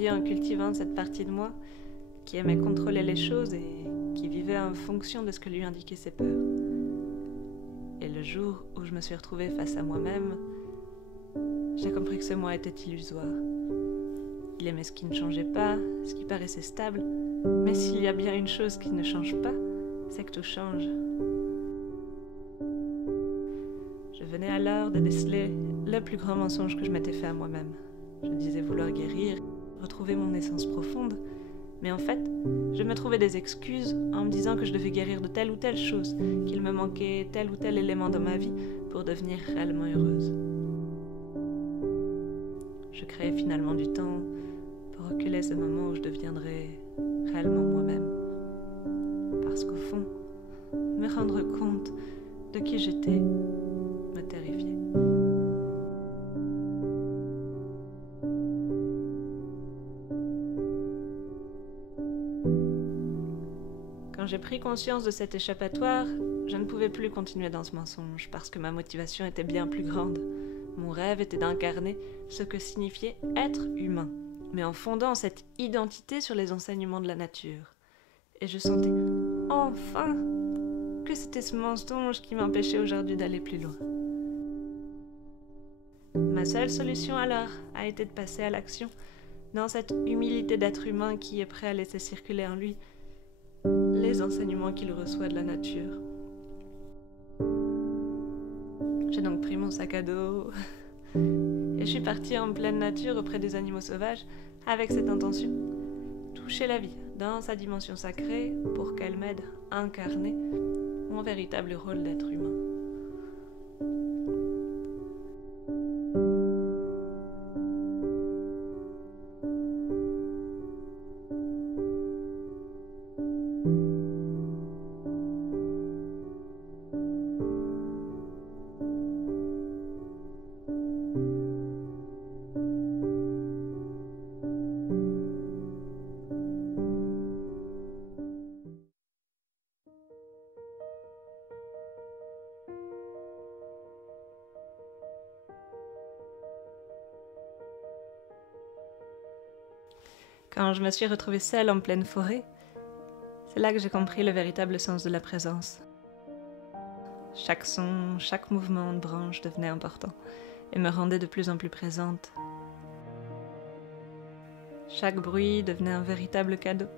grandi en cultivant cette partie de moi qui aimait contrôler les choses et qui vivait en fonction de ce que lui indiquaient ses peurs. Et le jour où je me suis retrouvée face à moi-même, j'ai compris que ce moi était illusoire. Il aimait ce qui ne changeait pas, ce qui paraissait stable, mais s'il y a bien une chose qui ne change pas, c'est que tout change. Je venais alors de déceler le plus grand mensonge que je m'étais fait à moi-même. Je disais vouloir guérir, retrouver mon essence profonde, mais en fait, je me trouvais des excuses en me disant que je devais guérir de telle ou telle chose, qu'il me manquait tel ou tel élément dans ma vie pour devenir réellement heureuse. Je créais finalement du temps pour reculer ce moment où je deviendrais réellement moi-même. Parce qu'au fond, me rendre compte de qui j'étais me terrifiait. Quand j'ai pris conscience de cet échappatoire, je ne pouvais plus continuer dans ce mensonge parce que ma motivation était bien plus grande. Mon rêve était d'incarner ce que signifiait être humain, mais en fondant cette identité sur les enseignements de la nature. Et je sentais enfin que c'était ce mensonge qui m'empêchait aujourd'hui d'aller plus loin. Ma seule solution alors a été de passer à l'action, dans cette humilité d'être humain qui est prêt à laisser circuler en lui les enseignements qu'il reçoit de la nature. J'ai donc pris mon sac à dos et je suis partie en pleine nature auprès des animaux sauvages avec cette intention: toucher la vie dans sa dimension sacrée pour qu'elle m'aide à incarner mon véritable rôle d'être humain. Quand je me suis retrouvée seule en pleine forêt, c'est là que j'ai compris le véritable sens de la présence. Chaque son, chaque mouvement de branche devenait important et me rendait de plus en plus présente. Chaque bruit devenait un véritable cadeau,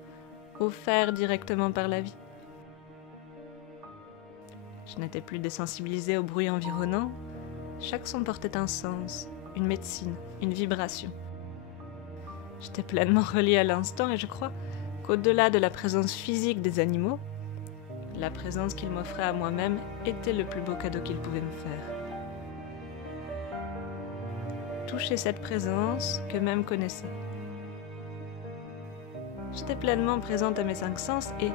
offert directement par la vie. Je n'étais plus désensibilisée au bruit environnant. Chaque son portait un sens, une médecine, une vibration. J'étais pleinement reliée à l'instant et je crois qu'au-delà de la présence physique des animaux, la présence qu'ils m'offraient à moi-même était le plus beau cadeau qu'ils pouvaient me faire. Toucher cette présence qu'eux-mêmes connaissaient. J'étais pleinement présente à mes 5 sens et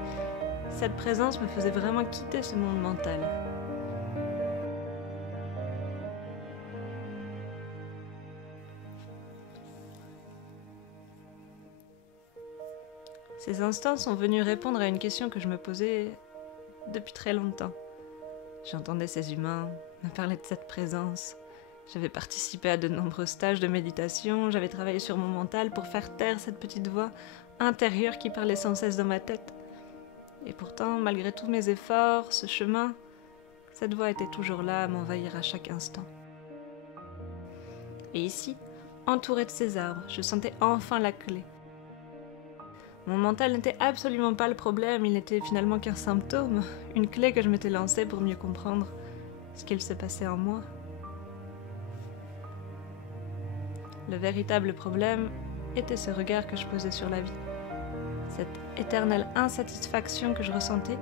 cette présence me faisait vraiment quitter ce monde mental. Ces instants sont venus répondre à une question que je me posais depuis très longtemps. J'entendais ces humains me parler de cette présence. J'avais participé à de nombreux stages de méditation, j'avais travaillé sur mon mental pour faire taire cette petite voix intérieure qui parlait sans cesse dans ma tête. Et pourtant, malgré tous mes efforts, ce chemin, cette voix était toujours là à m'envahir à chaque instant. Et ici, entourée de ces arbres, je sentais enfin la clé. Mon mental n'était absolument pas le problème, il n'était finalement qu'un symptôme, une clé que je m'étais lancée pour mieux comprendre ce qu'il se passait en moi. Le véritable problème était ce regard que je posais sur la vie, cette éternelle insatisfaction que je ressentais,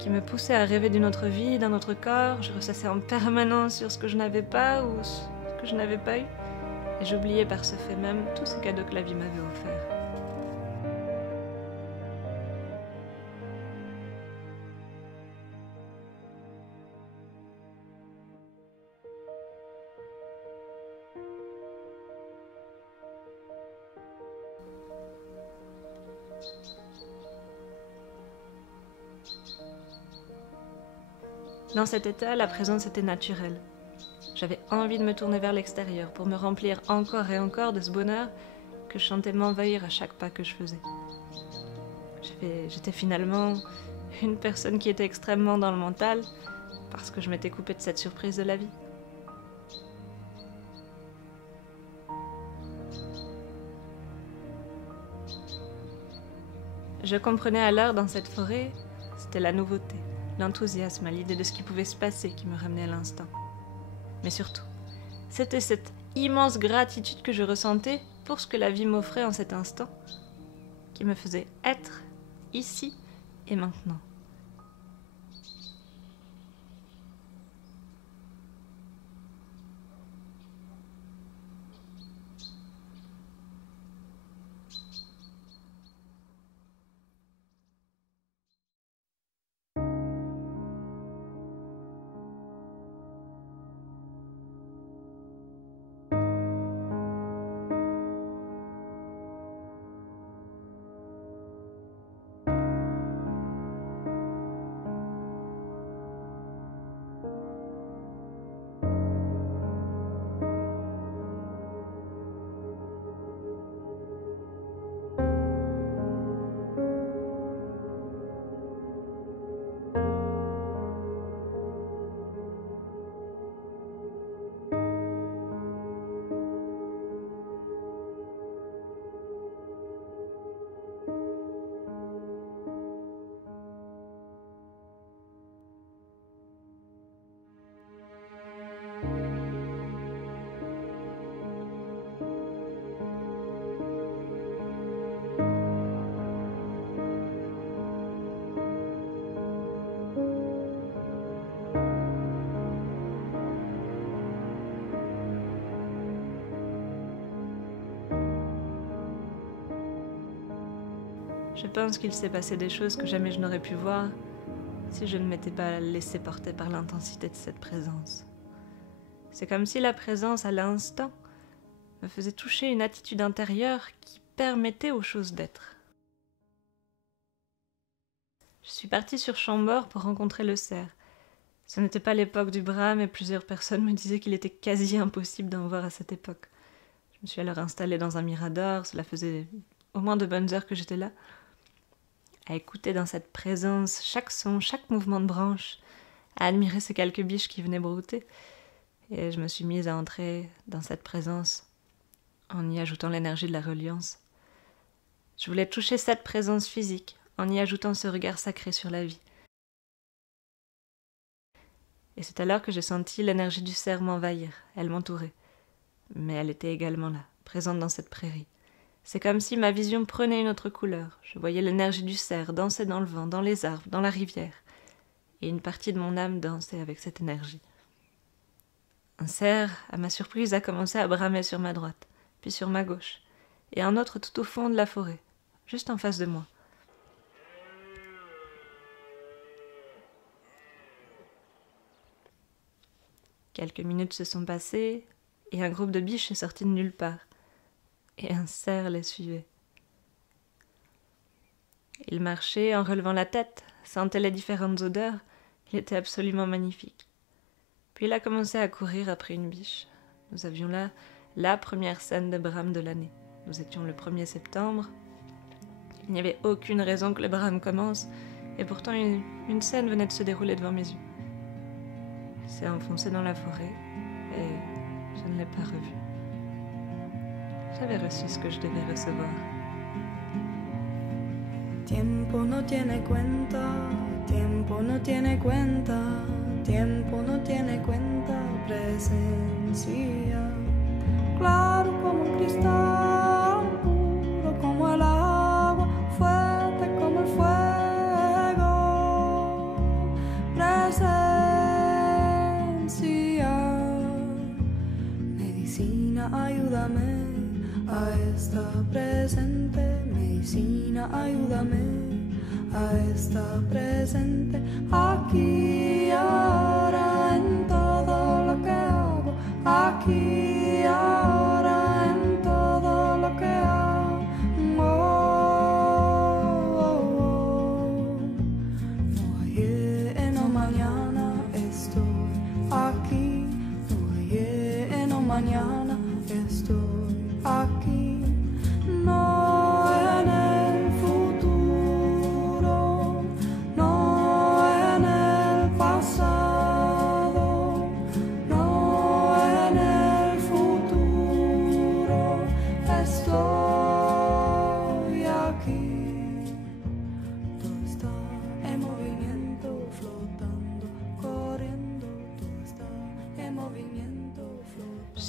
qui me poussait à rêver d'une autre vie, d'un autre corps. Je ressassais en permanence sur ce que je n'avais pas ou ce que je n'avais pas eu, et j'oubliais par ce fait même tous ces cadeaux que la vie m'avait offerts. Dans cet état, la présence était naturelle. J'avais envie de me tourner vers l'extérieur pour me remplir encore et encore de ce bonheur que je sentais m'envahir à chaque pas que je faisais. J'étais finalement une personne qui était extrêmement dans le mental parce que je m'étais coupée de cette surprise de la vie. Je comprenais alors dans cette forêt, c'était la nouveauté, l'enthousiasme à l'idée de ce qui pouvait se passer qui me ramenait à l'instant. Mais surtout, c'était cette immense gratitude que je ressentais pour ce que la vie m'offrait en cet instant, qui me faisait être ici et maintenant. Je pense qu'il s'est passé des choses que jamais je n'aurais pu voir si je ne m'étais pas laissé porter par l'intensité de cette présence. C'est comme si la présence, à l'instant, me faisait toucher une attitude intérieure qui permettait aux choses d'être. Je suis partie sur Chambord pour rencontrer le cerf. Ce n'était pas l'époque du brame et plusieurs personnes me disaient qu'il était quasi impossible d'en voir à cette époque. Je me suis alors installée dans un mirador, cela faisait au moins de bonnes heures que j'étais là, à écouter dans cette présence chaque son, chaque mouvement de branche, à admirer ces quelques biches qui venaient brouter. Et je me suis mise à entrer dans cette présence en y ajoutant l'énergie de la reliance. Je voulais toucher cette présence physique en y ajoutant ce regard sacré sur la vie. Et c'est alors que j'ai senti l'énergie du cerf m'envahir. Elle m'entourait. Mais elle était également là, présente dans cette prairie. C'est comme si ma vision prenait une autre couleur. Je voyais l'énergie du cerf danser dans le vent, dans les arbres, dans la rivière. Et une partie de mon âme dansait avec cette énergie. Un cerf, à ma surprise, a commencé à bramer sur ma droite, puis sur ma gauche, et un autre tout au fond de la forêt, juste en face de moi. Quelques minutes se sont passées, et un groupe de biches est sorti de nulle part. Et un cerf les suivait. Il marchait en relevant la tête, sentait les différentes odeurs, il était absolument magnifique. Puis il a commencé à courir après une biche. Nous avions là la première scène de brame de l'année. Nous étions le 1er septembre. Il n'y avait aucune raison que le brame commence, et pourtant une scène venait de se dérouler devant mes yeux. Il s'est enfoncé dans la forêt, et je ne l'ai pas revu. J'avais reçu ce que je devais recevoir. Tiempo no tiene cuenta, tiempo no tiene cuenta, tiempo no tiene cuenta, presencia. Claro como un cristal, puro como el agua, fuerte como el fuego, presencia. Medicina, ayúdame a estar presente, medicina, ayúdame a estar presente, aquí y ahora en todo lo que hago, aquí y ahora en todo lo que hago. No ayer, no mañana estoy aquí, no ayer, no mañana estoy aquí.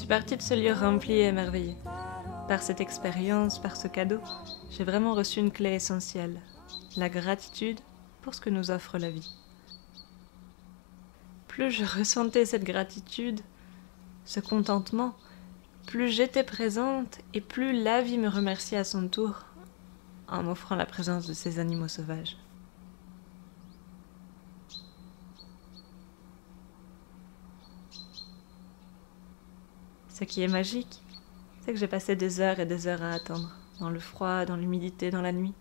suis partie de ce lieu rempli et émerveillé. Par cette expérience, par ce cadeau, j'ai vraiment reçu une clé essentielle, la gratitude pour ce que nous offre la vie. Plus je ressentais cette gratitude, ce contentement, plus j'étais présente et plus la vie me remerciait à son tour en m'offrant la présence de ces animaux sauvages. Ce qui est magique, c'est que j'ai passé des heures et des heures à attendre, dans le froid, dans l'humidité, dans la nuit.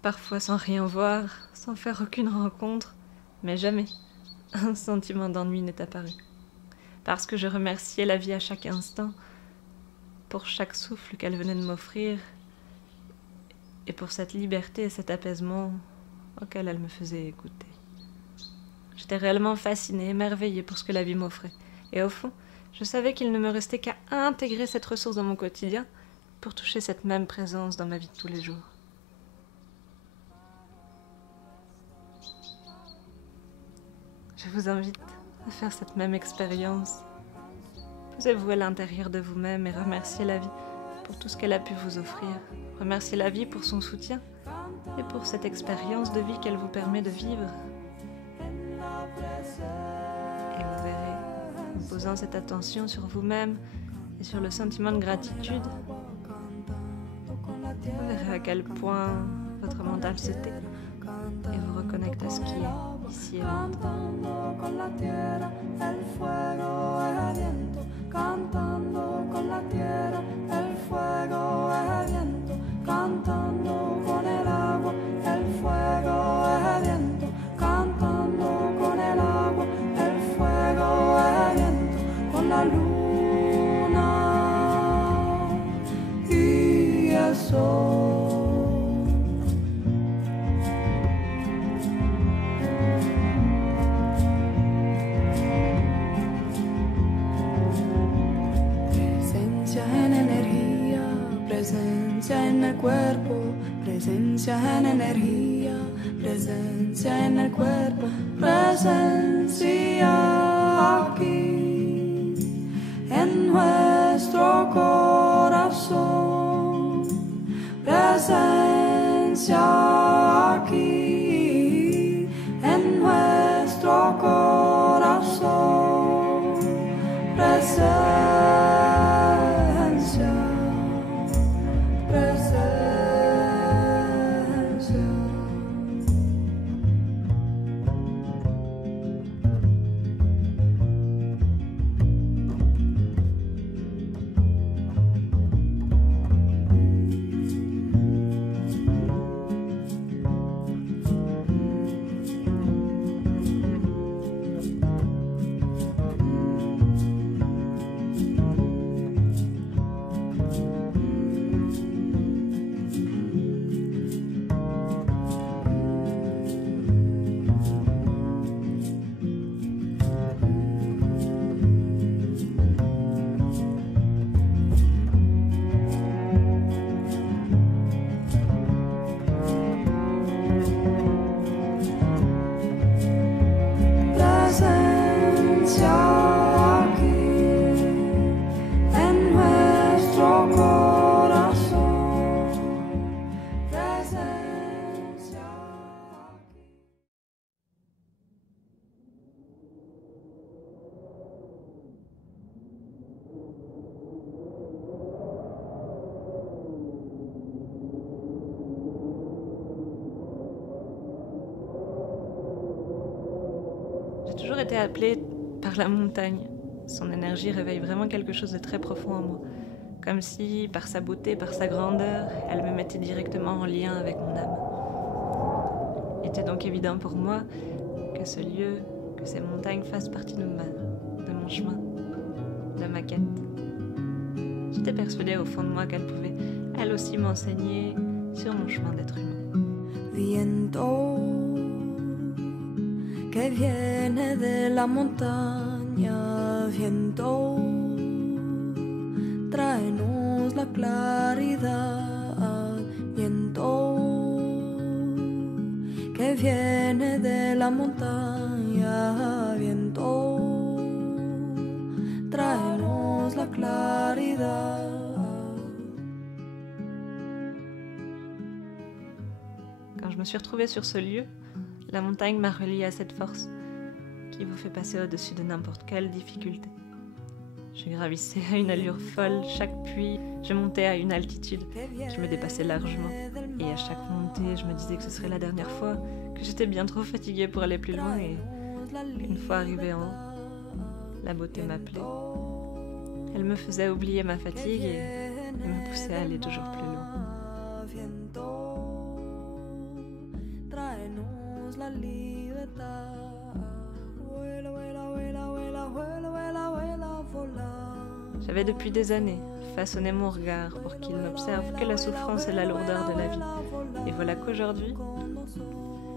Parfois sans rien voir, sans faire aucune rencontre, mais jamais un sentiment d'ennui n'est apparu. Parce que je remerciais la vie à chaque instant, pour chaque souffle qu'elle venait de m'offrir, et pour cette liberté et cet apaisement auquel elle me faisait écouter. J'étais réellement fascinée, émerveillée pour ce que la vie m'offrait. Et au fond, je savais qu'il ne me restait qu'à intégrer cette ressource dans mon quotidien pour toucher cette même présence dans ma vie de tous les jours. Je vous invite à faire cette même expérience. Posez-vous à l'intérieur de vous-même et remerciez la vie pour tout ce qu'elle a pu vous offrir. Remerciez la vie pour son soutien et pour cette expérience de vie qu'elle vous permet de vivre. Et vous verrez, en posant cette attention sur vous-même et sur le sentiment de gratitude, vous verrez à quel point votre mental se tait et vous reconnecte à ce qui est ici et maintenant. Presencia en el cuerpo, presencia en energía, presencia en el cuerpo, presencia aquí en nuestro corazón, presencia aquí en nuestro corazón, presencia. J'ai toujours été appelée par la montagne. Son énergie réveille vraiment quelque chose de très profond en moi. Comme si, par sa beauté, par sa grandeur, elle me mettait directement en lien avec mon âme. Il était donc évident pour moi que ce lieu, que ces montagnes fassent partie de mon chemin, de ma quête. J'étais persuadée au fond de moi qu'elle pouvait, elle aussi, m'enseigner sur mon chemin d'être humain. Viento que viene de la montaña, viento, tráenos la claridad, viento que viene de la montaña, viento, traernos la claridad. Quand je me suis retrouvée sur ce lieu, la montagne m'a reliée à cette force qui vous fait passer au-dessus de n'importe quelle difficulté. Je gravissais à une allure folle chaque puits, je montais à une altitude qui me dépassait largement. Et à chaque montée, je me disais que ce serait la dernière fois, que j'étais bien trop fatiguée pour aller plus loin et qu'une fois arrivée en haut, la beauté m'appelait. Elle me faisait oublier ma fatigue et me poussait à aller toujours plus loin. J'avais depuis des années façonné mon regard pour qu'il n'observe que la souffrance et la lourdeur de la vie. Et voilà qu'aujourd'hui,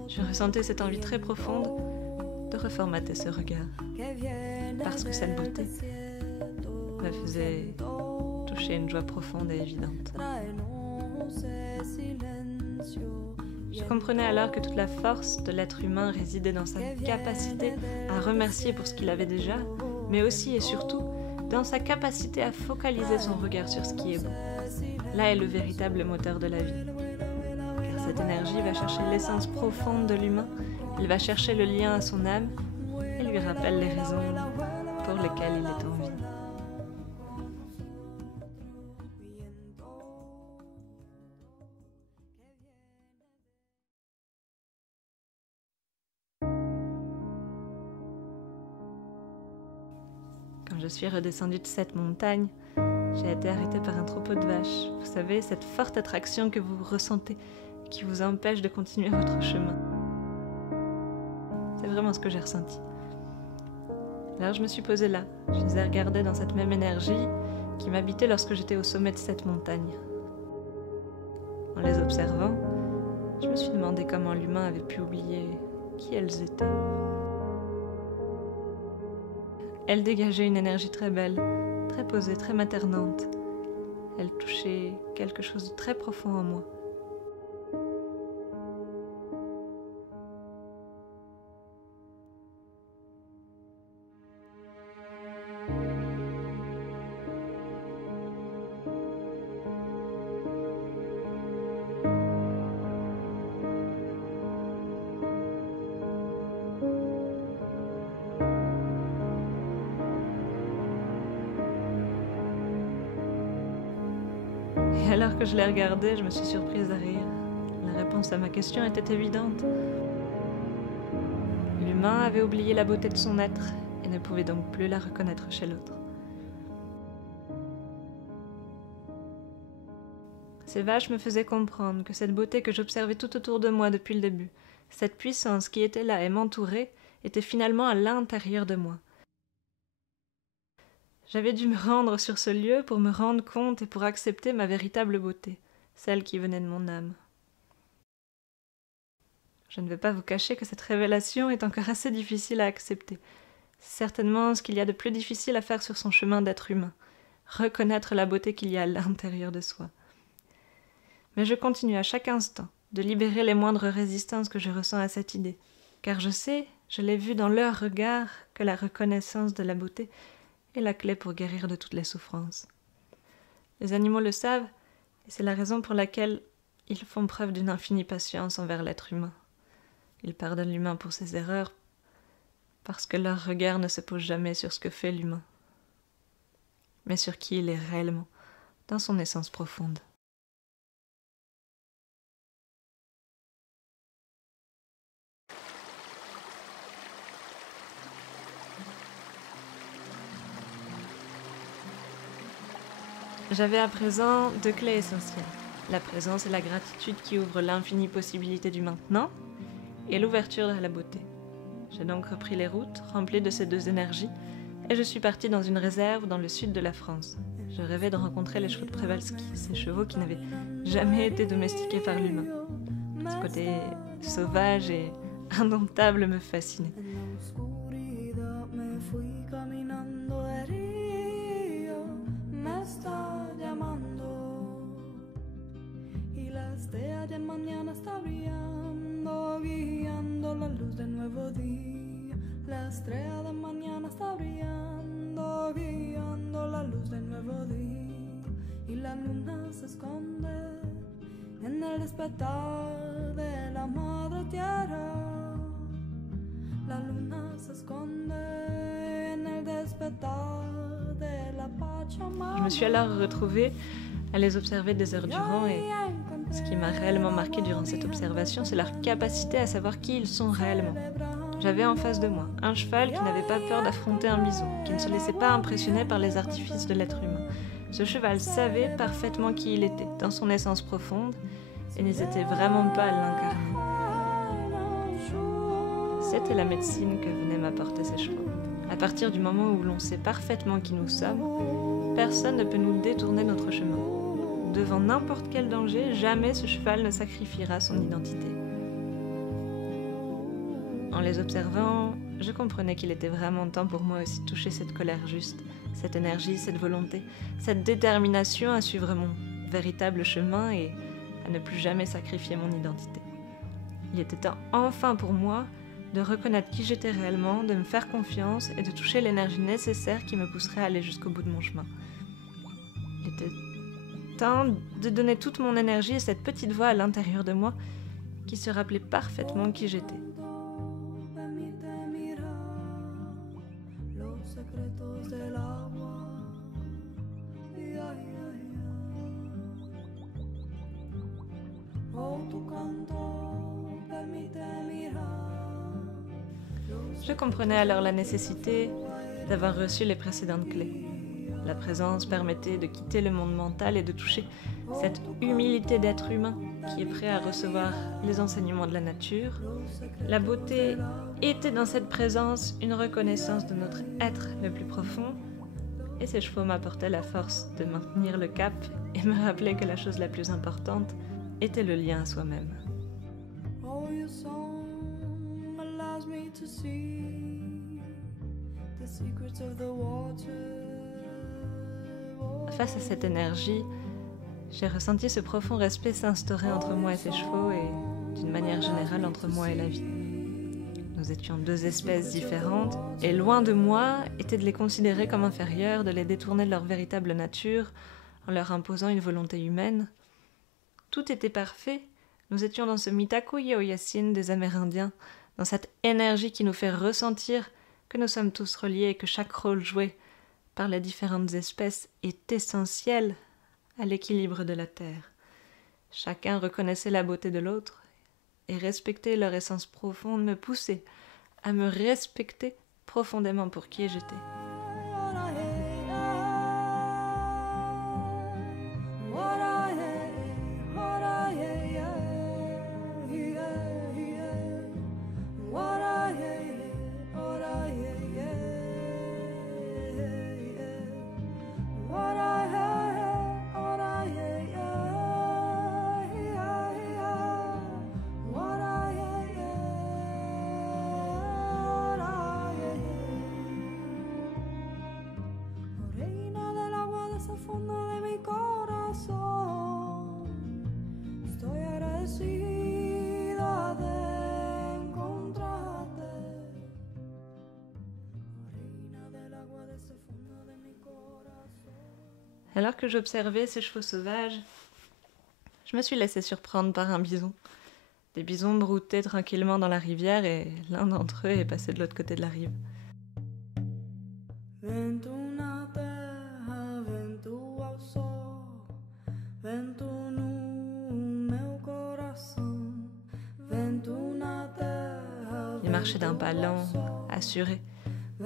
je ressentais cette envie très profonde de reformater ce regard. Parce que cette beauté me faisait toucher une joie profonde et évidente. Je comprenais alors que toute la force de l'être humain résidait dans sa capacité à remercier pour ce qu'il avait déjà, mais aussi et surtout dans sa capacité à focaliser son regard sur ce qui est beau. Là est le véritable moteur de la vie. Car cette énergie va chercher l'essence profonde de l'humain, elle va chercher le lien à son âme et lui rappelle les raisons pour lesquelles il est en vie. Quand je suis redescendue de cette montagne, j'ai été arrêtée par un troupeau de vaches. Vous savez, cette forte attraction que vous ressentez, qui vous empêche de continuer votre chemin. C'est vraiment ce que j'ai ressenti. Alors je me suis posée là, je les ai regardés dans cette même énergie qui m'habitait lorsque j'étais au sommet de cette montagne. En les observant, je me suis demandé comment l'humain avait pu oublier qui elles étaient. Elle dégageait une énergie très belle, très posée, très maternante. Elle touchait quelque chose de très profond en moi. Et alors que je les regardais, je me suis surprise à rire. La réponse à ma question était évidente. L'humain avait oublié la beauté de son être et ne pouvait donc plus la reconnaître chez l'autre. Ces vaches me faisaient comprendre que cette beauté que j'observais tout autour de moi depuis le début, cette puissance qui était là et m'entourait, était finalement à l'intérieur de moi. J'avais dû me rendre sur ce lieu pour me rendre compte et pour accepter ma véritable beauté, celle qui venait de mon âme. Je ne vais pas vous cacher que cette révélation est encore assez difficile à accepter. C'est certainement ce qu'il y a de plus difficile à faire sur son chemin d'être humain, reconnaître la beauté qu'il y a à l'intérieur de soi. Mais je continue à chaque instant de libérer les moindres résistances que je ressens à cette idée, car je sais, je l'ai vu dans leur regard, que la reconnaissance de la beauté est la clé pour guérir de toutes les souffrances. Les animaux le savent, et c'est la raison pour laquelle ils font preuve d'une infinie patience envers l'être humain. Ils pardonnent l'humain pour ses erreurs, parce que leur regard ne se pose jamais sur ce que fait l'humain, mais sur qui il est réellement, dans son essence profonde. J'avais à présent 2 clés essentielles. La présence et la gratitude qui ouvrent l'infinie possibilité du maintenant et l'ouverture à la beauté. J'ai donc repris les routes remplies de ces 2 énergies et je suis partie dans une réserve dans le sud de la France. Je rêvais de rencontrer les chevaux de Przewalski, ces chevaux qui n'avaient jamais été domestiqués par l'humain. Ce côté sauvage et indomptable me fascinait. De mañana está brillando, guiando la luz del nuevo día. La estrella de mañana está brillando, guiando cuando la luz de nuevo di y la luna se esconde en el despertar de la madre tierra. La luna se esconde en el despertar de la Pachamama. Je me suis alors retrouvée à les observer des heures durant et ce qui m'a réellement marqué durant cette observation, c'est leur capacité à savoir qui ils sont réellement. J'avais en face de moi un cheval qui n'avait pas peur d'affronter un bison, qui ne se laissait pas impressionner par les artifices de l'être humain. Ce cheval savait parfaitement qui il était, dans son essence profonde, et n'hésitait vraiment pas à l'incarner. C'était la médecine que venaient m'apporter ces chevaux. À partir du moment où l'on sait parfaitement qui nous sommes, personne ne peut nous détourner notre chemin. Devant n'importe quel danger, jamais ce cheval ne sacrifiera son identité. En les observant, je comprenais qu'il était vraiment temps pour moi aussi de toucher cette colère juste, cette énergie, cette volonté, cette détermination à suivre mon véritable chemin et à ne plus jamais sacrifier mon identité. Il était temps enfin pour moi de reconnaître qui j'étais réellement, de me faire confiance et de toucher l'énergie nécessaire qui me pousserait à aller jusqu'au bout de mon chemin. Il était temps de donner toute mon énergie à cette petite voix à l'intérieur de moi qui se rappelait parfaitement qui j'étais. Je comprenais alors la nécessité d'avoir reçu les précédentes clés. La présence permettait de quitter le monde mental et de toucher cette humilité d'être humain qui est prêt à recevoir les enseignements de la nature. La beauté était dans cette présence une reconnaissance de notre être le plus profond, et ces chevaux m'apportaient la force de maintenir le cap et me rappeler que la chose la plus importante était le lien à soi-même. Face à cette énergie, j'ai ressenti ce profond respect s'instaurer entre moi et ces chevaux et, d'une manière générale, entre moi et la vie. Nous étions deux espèces différentes, et loin de moi était de les considérer comme inférieurs, de les détourner de leur véritable nature en leur imposant une volonté humaine. Tout était parfait. Nous étions dans ce Mitaku Yoyasin des Amérindiens, dans cette énergie qui nous fait ressentir que nous sommes tous reliés et que chaque rôle joué par les différentes espèces est essentiel à l'équilibre de la Terre. Chacun reconnaissait la beauté de l'autre et respecter leur essence profonde me poussait à me respecter profondément pour qui j'étais. Alors que j'observais ces chevaux sauvages, je me suis laissée surprendre par un bison. Des bisons broutaient tranquillement dans la rivière et l'un d'entre eux est passé de l'autre côté de la rive. Il marchait d'un pas lent, assuré,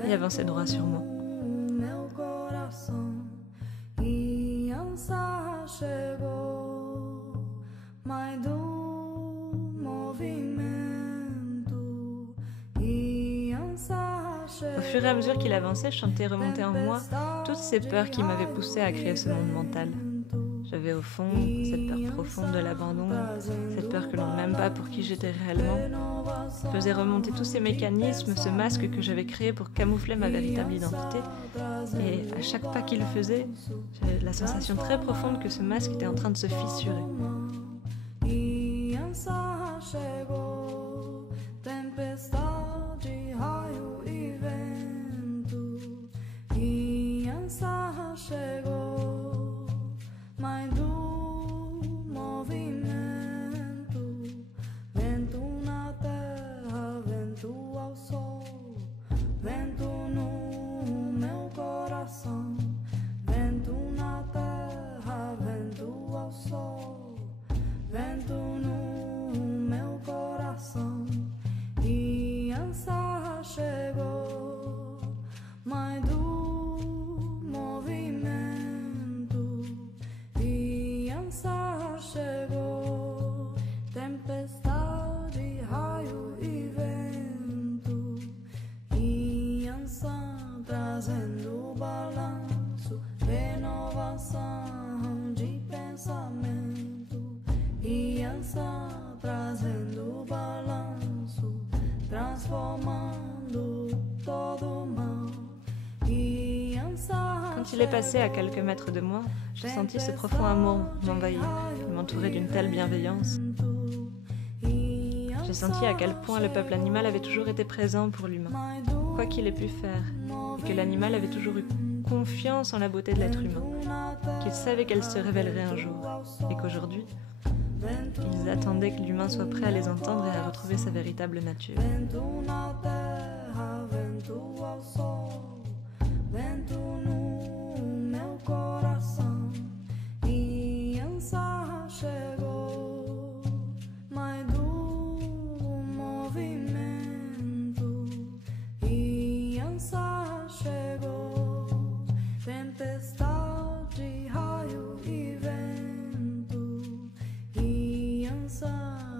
et avançait droit sur moi. Au fur et à mesure qu'il avançait, je sentais remonter en moi toutes ces peurs qui m'avaient poussé à créer ce monde mental. J'avais au fond cette peur profonde de l'abandon, cette peur que l'on ne m'aime pas pour qui j'étais réellement. Je faisais remonter tous ces mécanismes, ce masque que j'avais créé pour camoufler ma véritable identité. Et à chaque pas qu'il faisait, j'avais la sensation très profonde que ce masque était en train de se fissurer. trazendo balanço, transformando todo mal. Quand il est passé à quelques mètres de moi, j'ai senti ce profond amour m'envahir, m'entourer d'une telle bienveillance. J'ai senti à quel point le peuple animal avait toujours été présent pour l'humain, quoi qu'il ait pu faire, et que l'animal avait toujours eu confiance en la beauté de l'être humain, qu'il savait qu'elle se révélerait un jour, et qu'aujourd'hui, ils attendaient que l'humain soit prêt à les entendre et à retrouver sa véritable nature.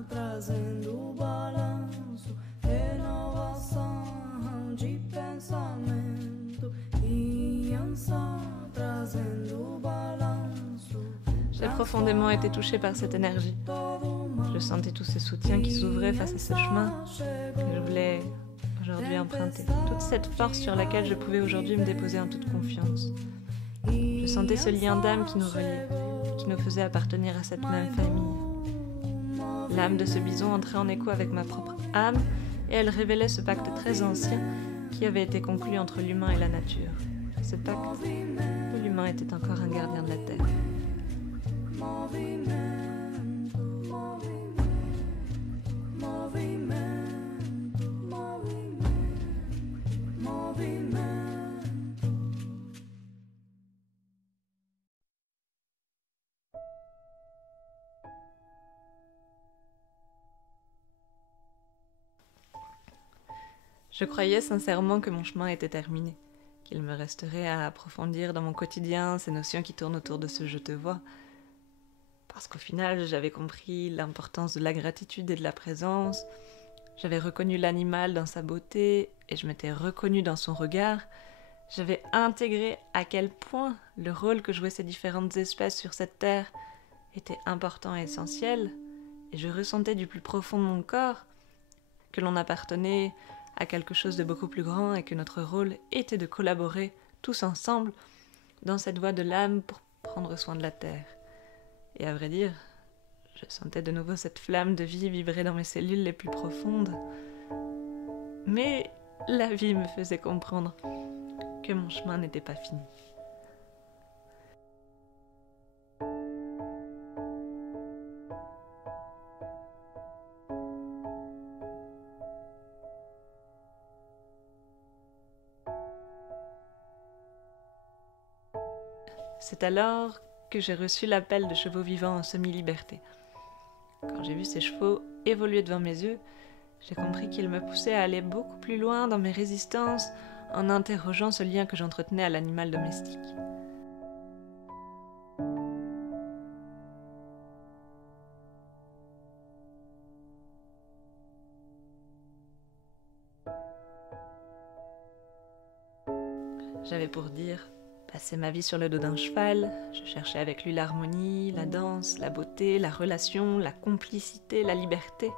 Trazendo balanço, renovação de pensamento. Trazendo balanço. J'ai profondément été touchée par cette énergie. Je sentais tout ce soutien qui s'ouvrait face à ce chemin que je voulais aujourd'hui emprunter. Toute cette force sur laquelle je pouvais aujourd'hui me déposer en toute confiance. Je sentais ce lien d'âme qui nous reliait, qui nous faisait appartenir à cette même famille. L'âme de ce bison entrait en écho avec ma propre âme et elle révélait ce pacte très ancien qui avait été conclu entre l'humain et la nature. Ce pacte où l'humain était encore un gardien de la terre. Je croyais sincèrement que mon chemin était terminé, qu'il me resterait à approfondir dans mon quotidien ces notions qui tournent autour de ce « je te vois », parce qu'au final, j'avais compris l'importance de la gratitude et de la présence, j'avais reconnu l'animal dans sa beauté et je m'étais reconnue dans son regard, j'avais intégré à quel point le rôle que jouaient ces différentes espèces sur cette terre était important et essentiel, et je ressentais du plus profond de mon corps que l'on appartenait à quelque chose de beaucoup plus grand et que notre rôle était de collaborer tous ensemble dans cette voie de l'âme pour prendre soin de la terre. Et à vrai dire, je sentais de nouveau cette flamme de vie vibrer dans mes cellules les plus profondes. Mais la vie me faisait comprendre que mon chemin n'était pas fini. C'est alors que j'ai reçu l'appel de chevaux vivants en semi-liberté. Quand j'ai vu ces chevaux évoluer devant mes yeux, j'ai compris qu'ils me poussaient à aller beaucoup plus loin dans mes résistances en interrogeant ce lien que j'entretenais à l'animal domestique. J'avais pour dire passer ma vie sur le dos d'un cheval, je cherchais avec lui l'harmonie, la danse, la beauté, la relation, la complicité, la liberté.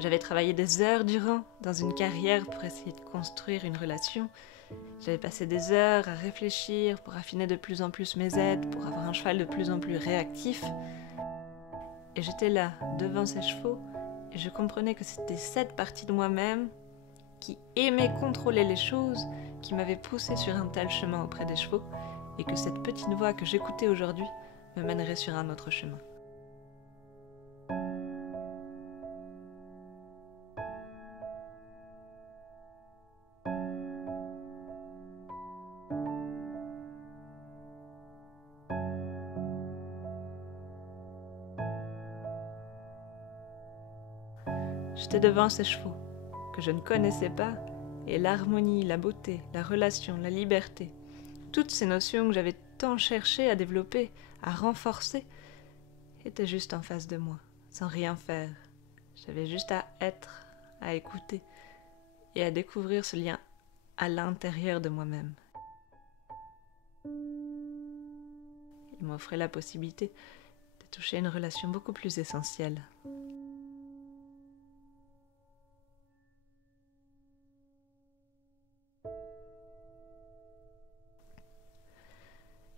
J'avais travaillé des heures durant dans une carrière pour essayer de construire une relation. J'avais passé des heures à réfléchir pour affiner de plus en plus mes aides, pour avoir un cheval de plus en plus réactif. Et j'étais là, devant ces chevaux, et je comprenais que c'était cette partie de moi-même qui aimait contrôler les choses, qui m'avait poussé sur un tel chemin auprès des chevaux, et que cette petite voix que j'écoutais aujourd'hui me mènerait sur un autre chemin. J'étais devant ces chevaux, que je ne connaissais pas, et l'harmonie, la beauté, la relation, la liberté, toutes ces notions que j'avais tant cherché à développer, à renforcer, étaient juste en face de moi, sans rien faire. J'avais juste à être, à écouter, et à découvrir ce lien à l'intérieur de moi-même. Il m'offrait la possibilité de de toucher une relation beaucoup plus essentielle.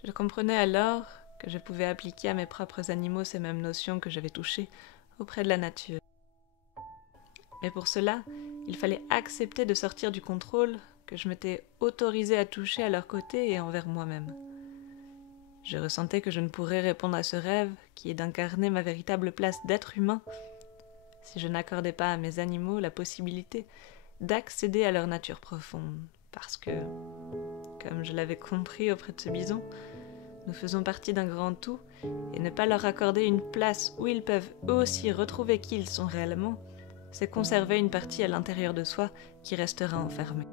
Je comprenais alors que je pouvais appliquer à mes propres animaux ces mêmes notions que j'avais touchées auprès de la nature. Mais pour cela, il fallait accepter de sortir du contrôle que je m'étais autorisée à toucher à leur côté et envers moi-même. Je ressentais que je ne pourrais répondre à ce rêve qui est d'incarner ma véritable place d'être humain si je n'accordais pas à mes animaux la possibilité d'accéder à leur nature profonde. Parce que, comme je l'avais compris auprès de ce bison, nous faisons partie d'un grand tout, et ne pas leur accorder une place où ils peuvent eux aussi retrouver qui ils sont réellement, c'est conserver une partie à l'intérieur de soi qui restera enfermée.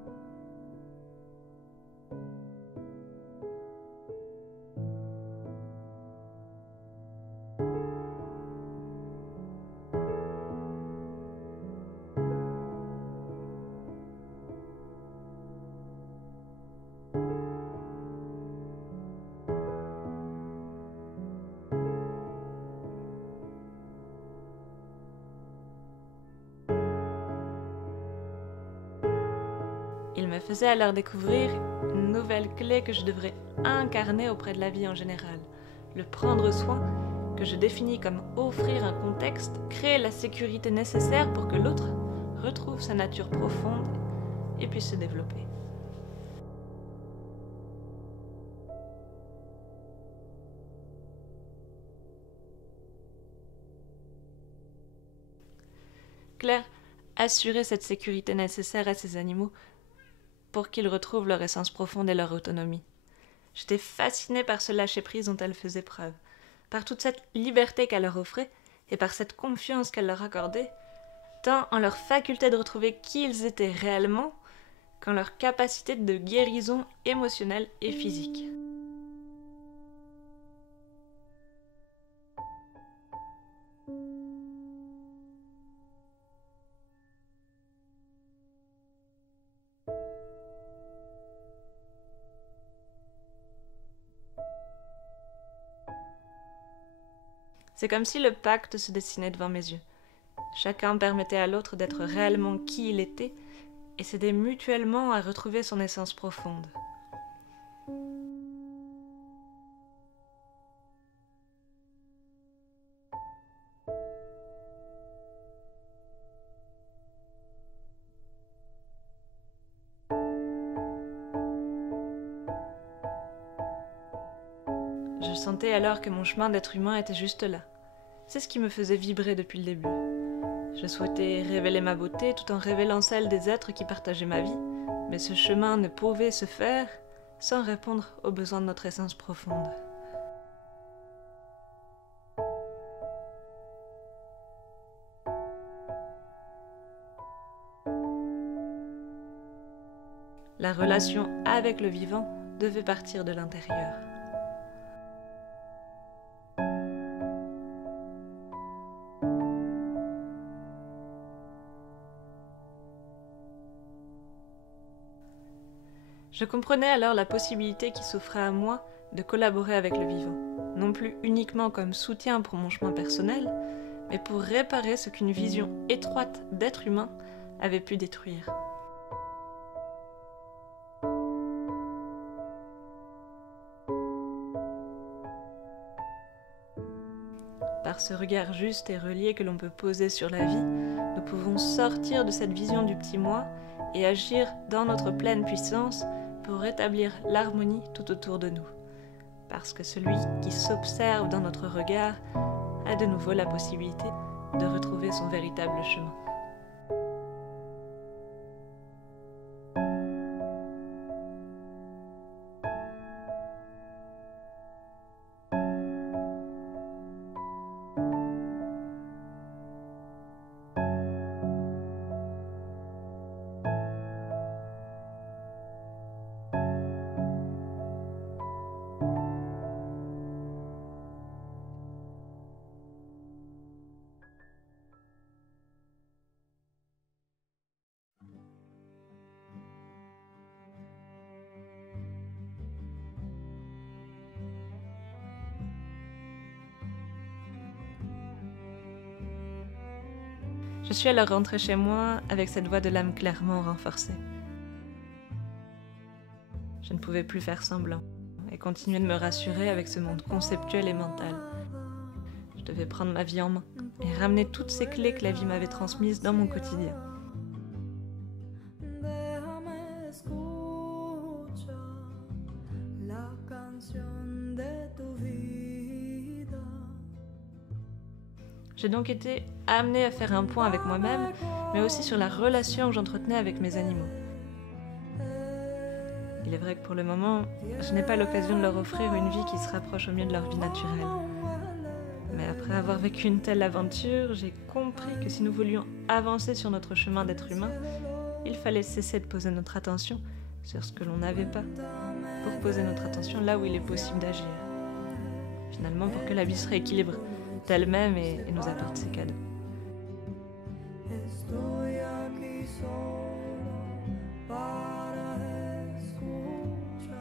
Il me faisait alors découvrir une nouvelle clé que je devrais incarner auprès de la vie en général. Le prendre soin, que je définis comme offrir un contexte, créer la sécurité nécessaire pour que l'autre retrouve sa nature profonde et puisse se développer. Claire assurait cette sécurité nécessaire à ses animaux pour qu'ils retrouvent leur essence profonde et leur autonomie. J'étais fascinée par ce lâcher-prise dont elle faisait preuve, par toute cette liberté qu'elle leur offrait et par cette confiance qu'elle leur accordait, tant en leur faculté de retrouver qui ils étaient réellement qu'en leur capacité de guérison émotionnelle et physique. C'est comme si le pacte se dessinait devant mes yeux. Chacun permettait à l'autre d'être réellement qui il était et s'aidait mutuellement à retrouver son essence profonde. Je sentais alors que mon chemin d'être humain était juste là. C'est ce qui me faisait vibrer depuis le début. Je souhaitais révéler ma beauté tout en révélant celle des êtres qui partageaient ma vie, mais ce chemin ne pouvait se faire sans répondre aux besoins de notre essence profonde. La relation avec le vivant devait partir de l'intérieur. Je comprenais alors la possibilité qui s'offrait à moi de collaborer avec le vivant, non plus uniquement comme soutien pour mon chemin personnel, mais pour réparer ce qu'une vision étroite d'être humain avait pu détruire. Par ce regard juste et relié que l'on peut poser sur la vie, nous pouvons sortir de cette vision du petit moi et agir dans notre pleine puissance pour rétablir l'harmonie tout autour de nous. Parce que celui qui s'observe dans notre regard a de nouveau la possibilité de retrouver son véritable chemin. Je suis alors rentrée chez moi avec cette voix de l'âme clairement renforcée. Je ne pouvais plus faire semblant et continuer de me rassurer avec ce monde conceptuel et mental. Je devais prendre ma vie en main et ramener toutes ces clés que la vie m'avait transmises dans mon quotidien. Déjame escuchar la canción de tu vida. J'ai donc été amenée à faire un point avec moi-même, mais aussi sur la relation que j'entretenais avec mes animaux. Il est vrai que pour le moment, je n'ai pas l'occasion de leur offrir une vie qui se rapproche au mieux de leur vie naturelle. Mais après avoir vécu une telle aventure, j'ai compris que si nous voulions avancer sur notre chemin d'être humain, il fallait cesser de poser notre attention sur ce que l'on n'avait pas, pour poser notre attention là où il est possible d'agir. Finalement, pour que la vie se rééquilibre d'elle-même et nous apporte ses cadeaux. Estoy aquí solo para escuchar.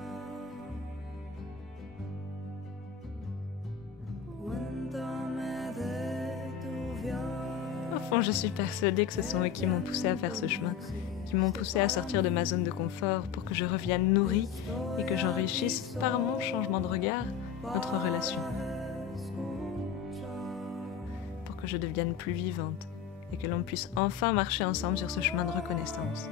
Cuéntame de tu viaje. Au fond, je suis persuadée que ce sont eux qui m'ont poussée à faire ce chemin, qui m'ont poussée à sortir de ma zone de confort pour que je revienne nourrie et que j'enrichisse par mon changement de regard notre relation. Pour que je devienne plus vivante et que l'on puisse enfin marcher ensemble sur ce chemin de reconnaissance.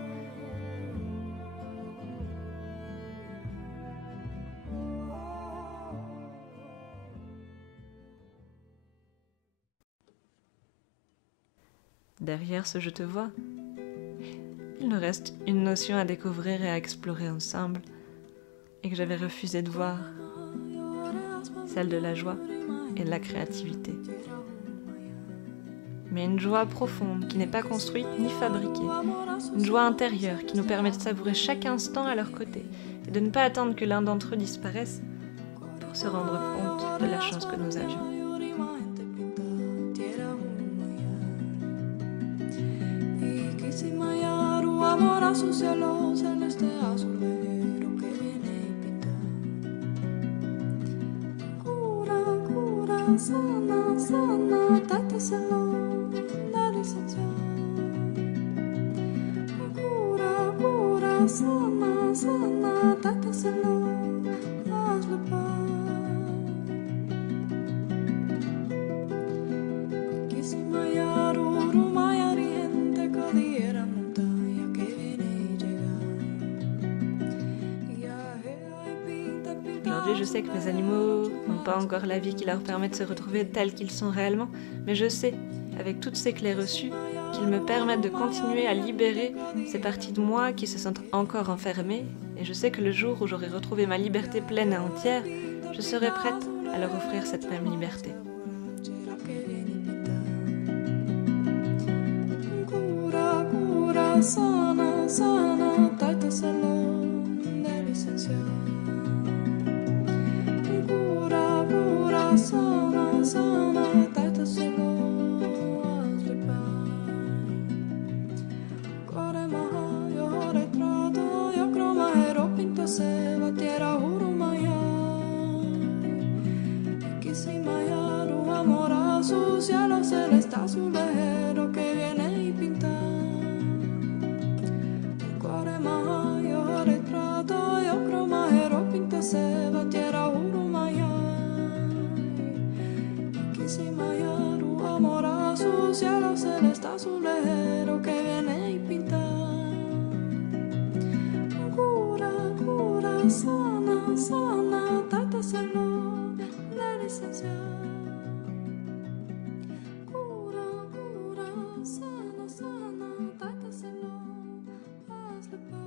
Derrière ce « je te vois », il nous reste une notion à découvrir et à explorer ensemble, et que j'avais refusé de voir, celle de la joie et de la créativité. Mais une joie profonde qui n'est pas construite ni fabriquée, une joie intérieure qui nous permet de savourer chaque instant à leur côté et de ne pas attendre que l'un d'entre eux disparaisse pour se rendre compte de la chance que nous avions. Amor a su cielo celeste azulero que viene y pinta. Cura, cura, sana, sana, trátaselo, la licencia. Cura, cura, sana, sana, trátaselo, hazle paz. Kissimmee, Rurumaya, Oriente, Cordillera, Aujourd'hui, je sais que mes animaux n'ont pas encore la vie qui leur permet de se retrouver tels qu'ils sont réellement, mais je sais, avec toutes ces clés reçues, qu'ils me permettent de continuer à libérer ces parties de moi qui se sentent encore enfermées, et je sais que le jour où j'aurai retrouvé ma liberté pleine et entière, je serai prête à leur offrir cette même liberté. Sana, sana, trátaselo de licencia. Cura, cura, sana, sana, trátaselo, hazle paz. Kore maha, yo retrato, yo cromajero, pinto seba, tierra, urumaya. Kissimmee, tu amor a su cielo celeste azulero que viene y pinta. Seba, tierra, urumaya. Kissimmee, tu amor a su cielo celeste azulero que viene y pinta. Cura, cura, sana, sana, trátaselo, la licencia. Cura, cura, sana, sana, trátaselo, hazle paz.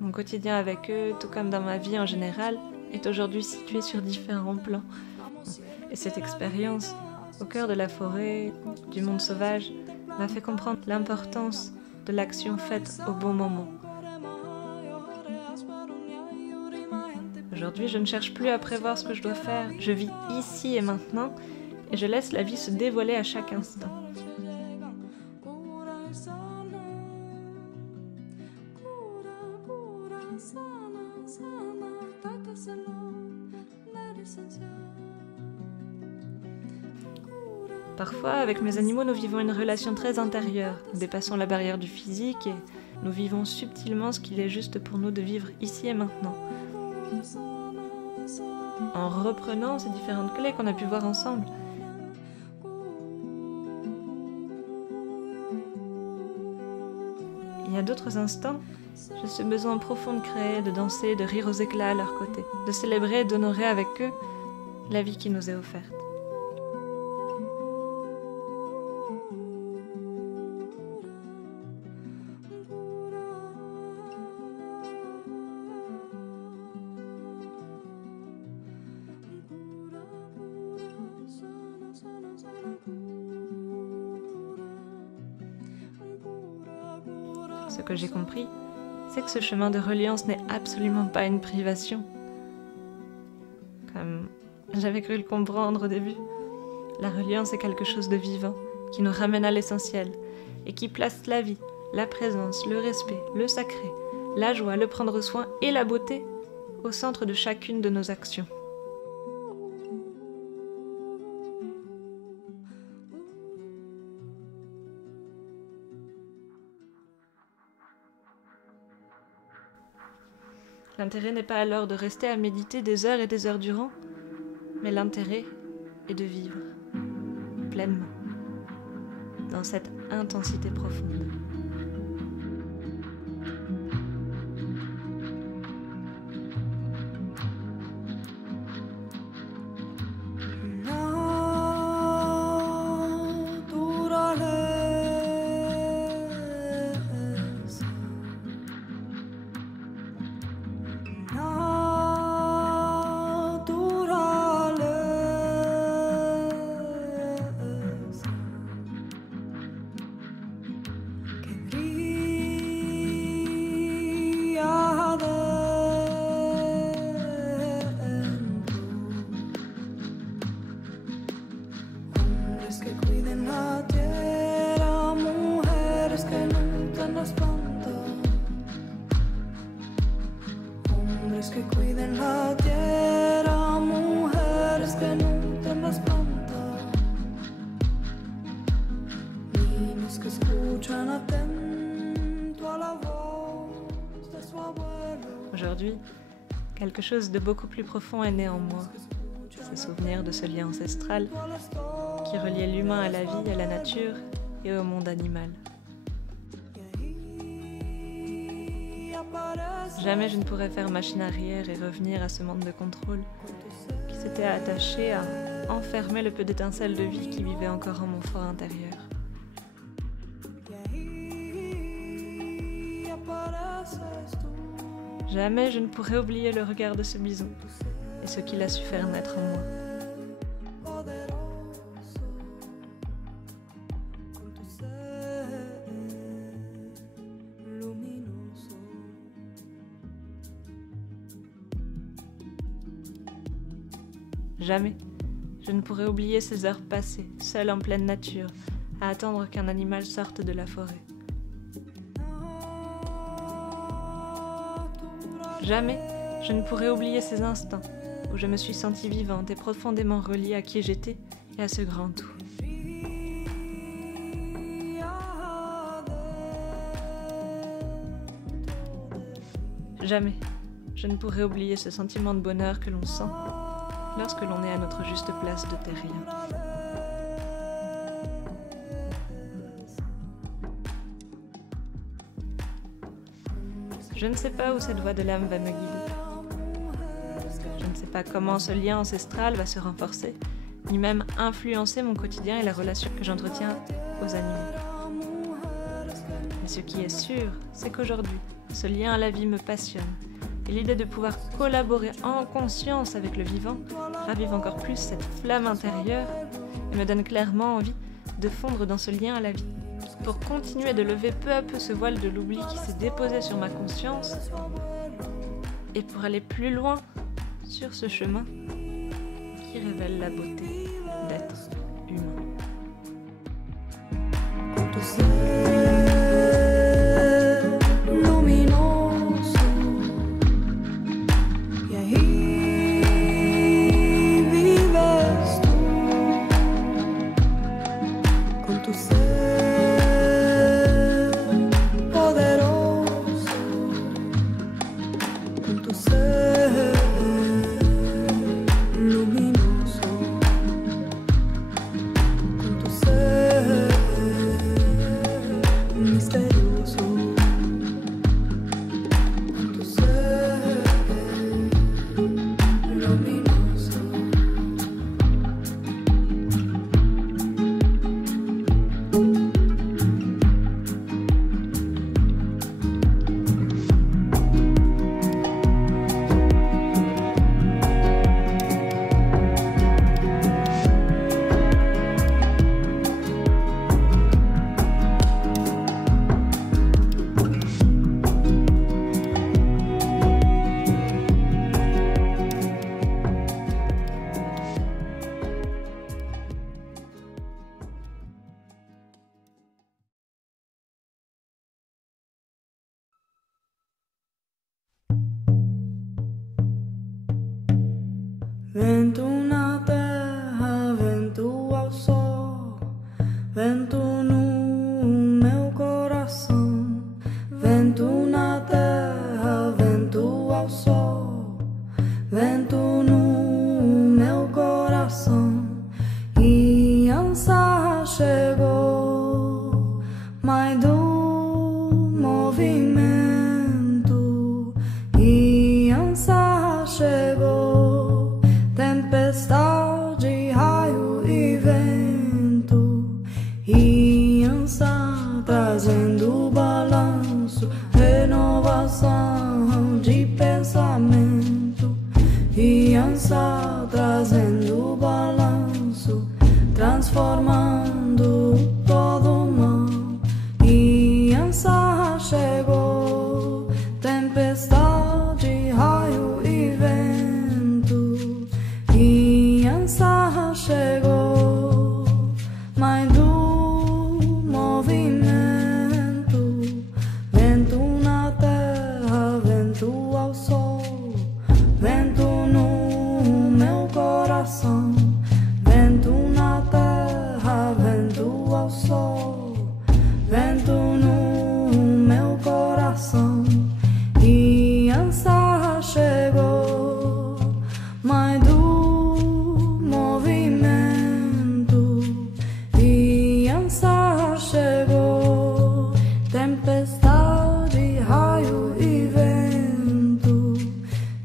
Mon quotidien avec eux, tout comme dans ma vie en général, est aujourd'hui situé sur différents plans. Et cette expérience, au cœur de la forêt, du monde sauvage, m'a fait comprendre l'importance de l'action faite au bon moment. Aujourd'hui, je ne cherche plus à prévoir ce que je dois faire. Je vis ici et maintenant, et je laisse la vie se dévoiler à chaque instant. Parfois, avec mes animaux, nous vivons une relation très intérieure. Nous dépassons la barrière du physique et nous vivons subtilement ce qu'il est juste pour nous de vivre ici et maintenant. En reprenant ces différentes clés qu'on a pu voir ensemble. Il y a d'autres instants, j'ai ce besoin profond de créer, de danser, de rire aux éclats à leur côté, de célébrer et d'honorer avec eux la vie qui nous est offerte. Ce que j'ai compris, c'est que ce chemin de reliance n'est absolument pas une privation. Comme j'avais cru le comprendre au début, la reliance est quelque chose de vivant, qui nous ramène à l'essentiel, et qui place la vie, la présence, le respect, le sacré, la joie, le prendre soin et la beauté au centre de chacune de nos actions. L'intérêt n'est pas alors de rester à méditer des heures et des heures durant, mais l'intérêt est de vivre pleinement, dans cette intensité profonde. Que cuiden la tierra, mujeres que nutren las plantas, niños que escuchan atento a la voz de su abuelo. Aujourd'hui, quelque chose de beaucoup plus profond est né en moi. Ce souvenir de ce lien ancestral qui reliait l'humain à la vie, à la nature et au monde animal. Jamais je ne pourrais faire machine arrière et revenir à ce monde de contrôle qui s'était attaché à enfermer le peu d'étincelles de vie qui vivait encore en mon fort intérieur. Jamais je ne pourrais oublier le regard de ce bison et ce qu'il a su faire naître en moi. Jamais je ne pourrais oublier ces heures passées, seule en pleine nature, à attendre qu'un animal sorte de la forêt. Jamais je ne pourrais oublier ces instants où je me suis sentie vivante et profondément reliée à qui j'étais et à ce grand tout. Jamais je ne pourrais oublier ce sentiment de bonheur que l'on sent lorsque l'on est à notre juste place de terrien. Je ne sais pas où cette voix de l'âme va me guider. Je ne sais pas comment ce lien ancestral va se renforcer, ni même influencer mon quotidien et la relation que j'entretiens aux animaux. Mais ce qui est sûr, c'est qu'aujourd'hui, ce lien à la vie me passionne. Et l'idée de pouvoir collaborer en conscience avec le vivant ravive encore plus cette flamme intérieure et me donne clairement envie de fondre dans ce lien à la vie, pour continuer de lever peu à peu ce voile de l'oubli qui s'est déposé sur ma conscience et pour aller plus loin sur ce chemin qui révèle la beauté d'être humain. Vento na terra, vento ao sol, vento no meu coração. Vento na terra, vento ao sol, vento no meu coração. E ansa chegou, mais do movimento. E ansa chegou, tempestade, raio e vento. E ansa trazendo balanço, renovação de pensamento. E ansa trazendo balanço, transformando todo mal. E ansa chegou, tempestade, raio e vento. E ansa chegou, mais do movimento. Vento na terra, vento ao sol, vento no meu coração. Vento na terra, vento ao sol, vento no meu coração. E ansa chegou, mais do movimento. E ansa chegou, tempestade, raio e vento.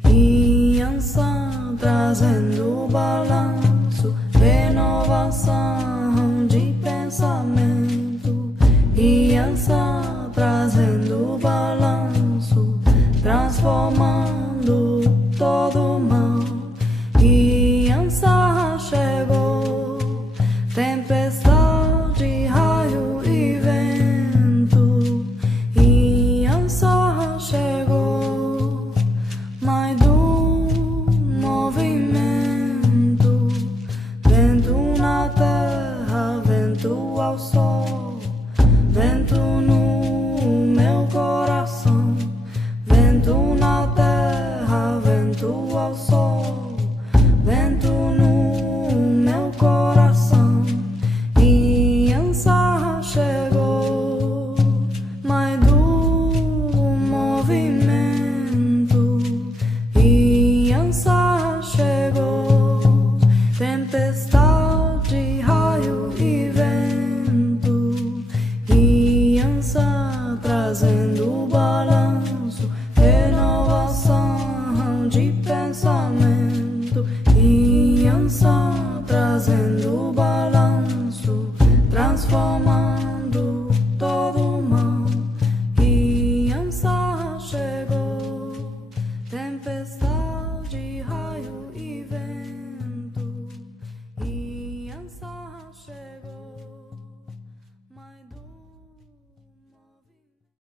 E ansa trazendo balanço, renovação de pensamento. E ansa trazendo balanço, transformando todo mal. E ansa chegou, tempestade, raio e vento. E ansa chegou, mais do movimento. Vento na terra, vento ao sol,